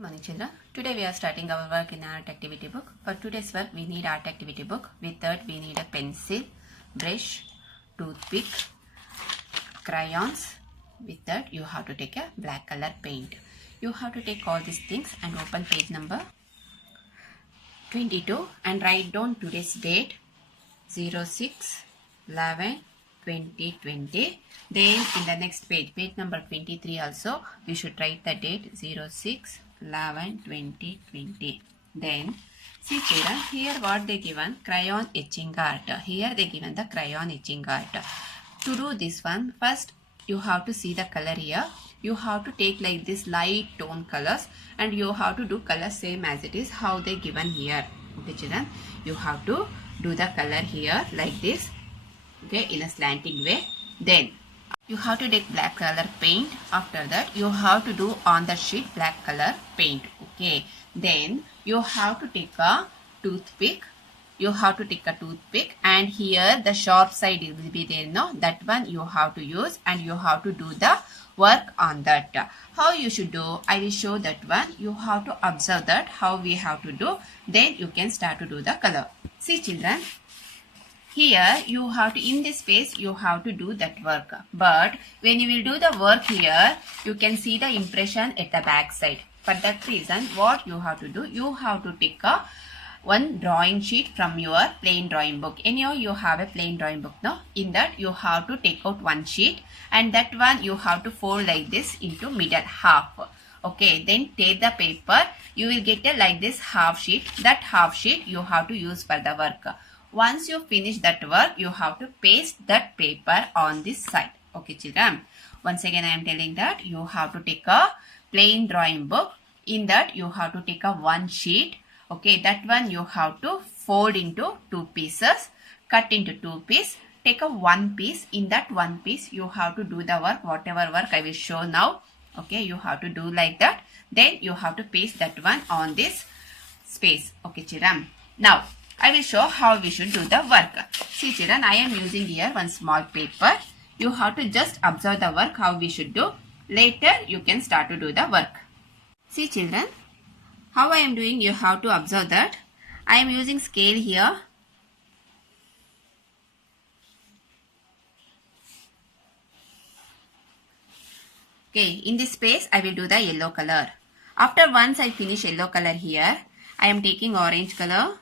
Morning children. Today we are starting our work in art activity book. For today's work we need art activity book. With that we need a pencil, brush, toothpick, crayons. With that you have to take a black color paint. You have to take all these things and open page number 22 and write down today's date 06/11/2020. Then in the next page, page number 23 also, we should write the date 06/11/2020. Then see children, here what they given, crayon etching art. Here they given the crayon etching art. To do this one, first you have to see the color here. You have to take like this light tone colors and you have to do color same as it is how they given here. Okay children, you have to do the color here like this, okay, in a slanting way. Then you have to take black color paint. After that you have to do on the sheet black color paint. Okay, then you have to take a toothpick. You have to take a toothpick and here the sharp side will be there, no, that one you have to use and you have to do the work on that. How you should do, I will show that one. You have to observe that how we have to do, then you can start to do the color. See children, here you have to, in this space you have to do that work, but when you will do the work here you can see the impression at the back side. For that reason what you have to do, you have to take a one drawing sheet from your plain drawing book. Anyhow you have a plain drawing book, no? In that you have to take out one sheet and that one you have to fold like this into middle half. Okay, then take the paper, you will get a like this half sheet. That half sheet you have to use for the work. Once you finish that work, you have to paste that paper on this side. Okay children, once again I am telling that you have to take a plain drawing book. In that you have to take a one sheet. Okay, that one you have to fold into two pieces, cut into two pieces, take a one piece. In that one piece you have to do the work, whatever work I will show now. Okay, you have to do like that. Then you have to paste that one on this space. Okay children, now I will show how we should do the work. See children, I am using here one small paper. You have to just observe the work how we should do. Later you can start to do the work. See children, how I am doing, you have to observe that. I am using scale here. Okay, in this space I will do the yellow color. After once I finish yellow color here, I am taking orange color.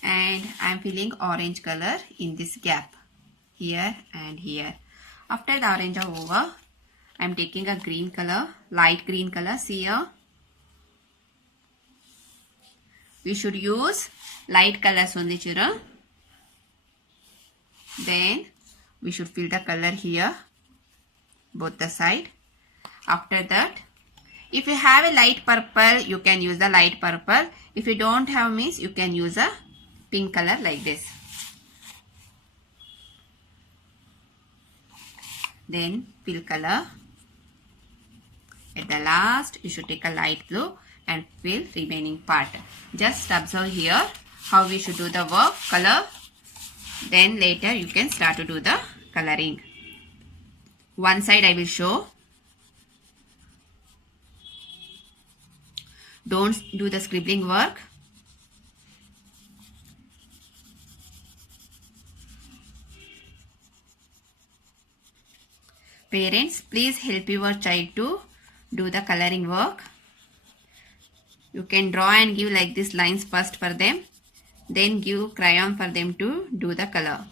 And I am filling orange color in this gap here and here. After the orange are over, I am taking a green color, light green color. See here, we should use light colors only children. Then we should fill the color here, both the side. After that, if you have a light purple, you can use the light purple. If you don't have, means you can use a pink color like this. Then fill color. At the last you should take a light blue and fill remaining part. Just observe here how we should do the work, color. Then later you can start to do the coloring. One side I will show. Don't do the scribbling work. Parents, please help your child to do the coloring work. You can draw and give like this lines first for them. Then give crayon for them to do the color.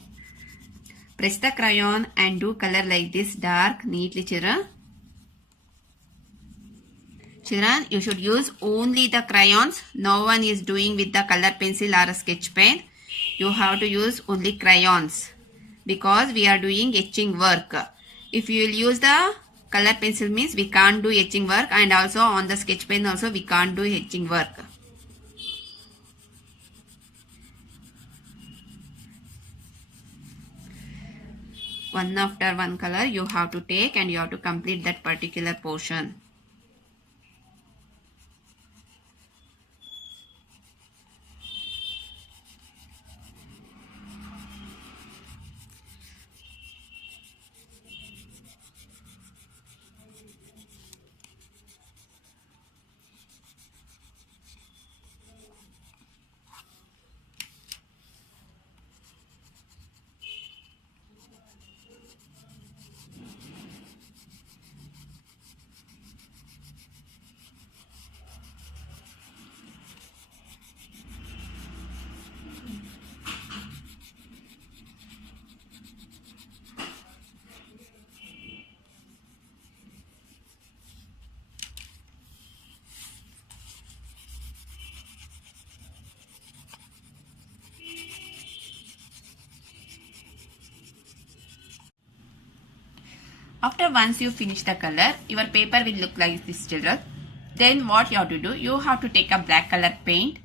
Press the crayon and do color like this dark neatly children. Children, you should use only the crayons. No one is doing with the color pencil or a sketch pen. You have to use only crayons because we are doing etching work. If you will use the color pencil means we can't do etching work, and also on the sketch pen also we can't do etching work. One after one color you have to take and you have to complete that particular portion. After once you finish the color, your paper will look like this, children. Then what you have to do, you have to take a black color paint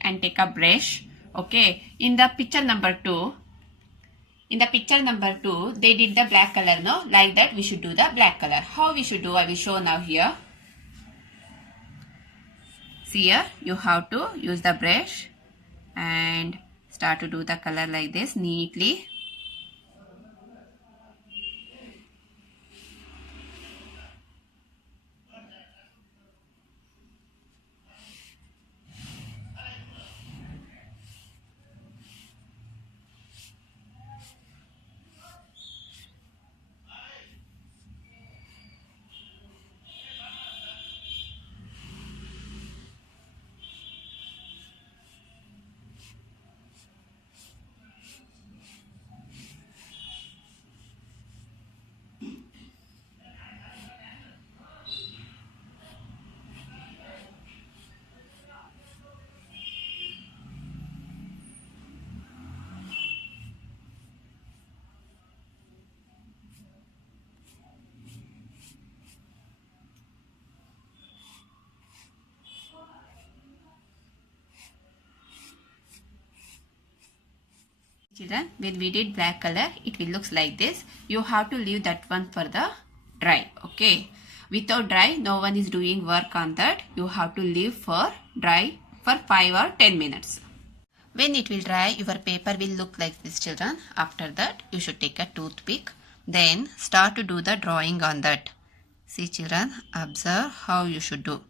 and take a brush. Okay, in the picture number 2, they did the black color, no? Like that we should do the black color. How we should do, I will show now here. See here, you have to use the brush and start to do the color like this neatly. Children, when we did black color, it will looks like this. You have to leave that one for the dry. Okay, without dry, no one is doing work on that. You have to leave for dry for 5 or 10 minutes. When it will dry, your paper will look like this, children. After that, you should take a toothpick. Then start to do the drawing on that. See, children, observe how you should do.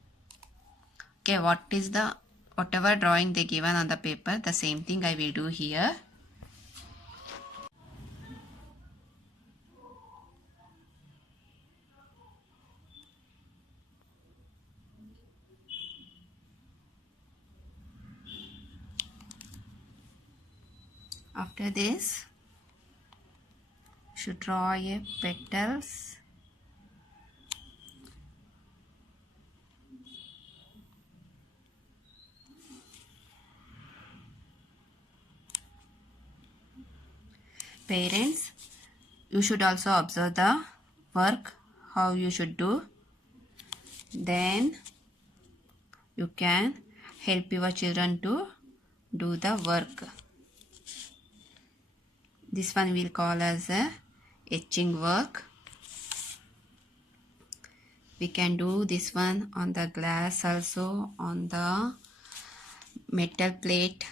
Okay, whatever drawing they given on the paper, the same thing I will do here. After this, should draw a petals. Parents, you should also observe the work, how you should do. Then you can help your children to do the work. This one we'll call as a etching work. We can do this one on the glass also, on the metal plate.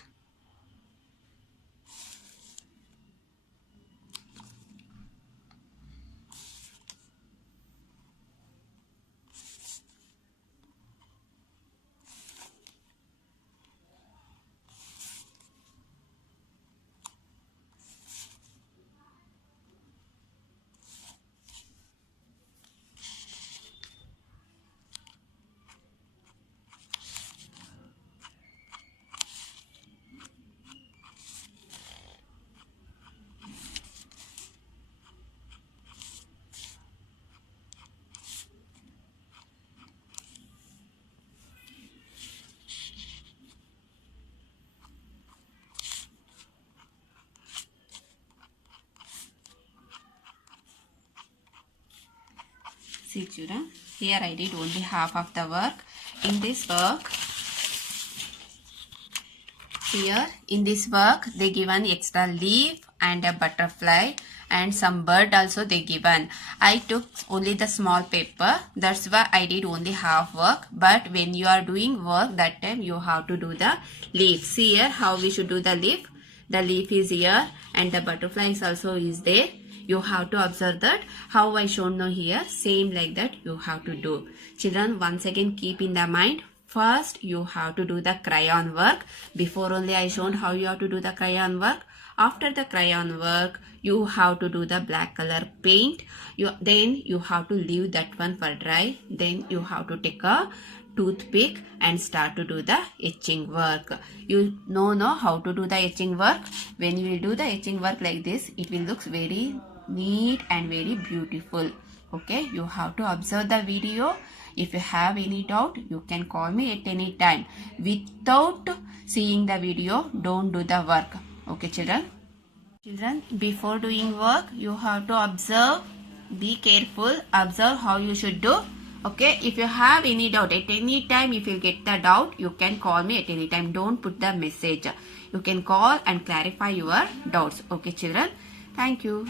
See, children, here I did only half of the work. In this work, here in this work they given extra leaf and a butterfly and some bird also they given. I took only the small paper, that's why I did only half work. But when you are doing work, that time you have to do the leaf. See here how we should do the leaf. The leaf is here and the butterflies also is there. You have to observe that how I shown now here, same like that you have to do. Children, once again keep in the mind, first you have to do the crayon work. Before only I shown how you have to do the crayon work. After the crayon work, you have to do the black color paint. Then you have to leave that one for dry. Then you have to take a toothpick and start to do the etching work. You know how to do the etching work. When you will do the etching work like this, it will look very neat and very beautiful. Okay, you have to observe the video. If you have any doubt, you can call me at any time. Without seeing the video, don't do the work. Okay, children? Children, before doing work, you have to observe Be careful. Observe how you should do. Okay, if you have any doubt at any time, if you get the doubt, you can call me at any time. Don't put the message. You can call and clarify your doubts. Okay, children. Thank you.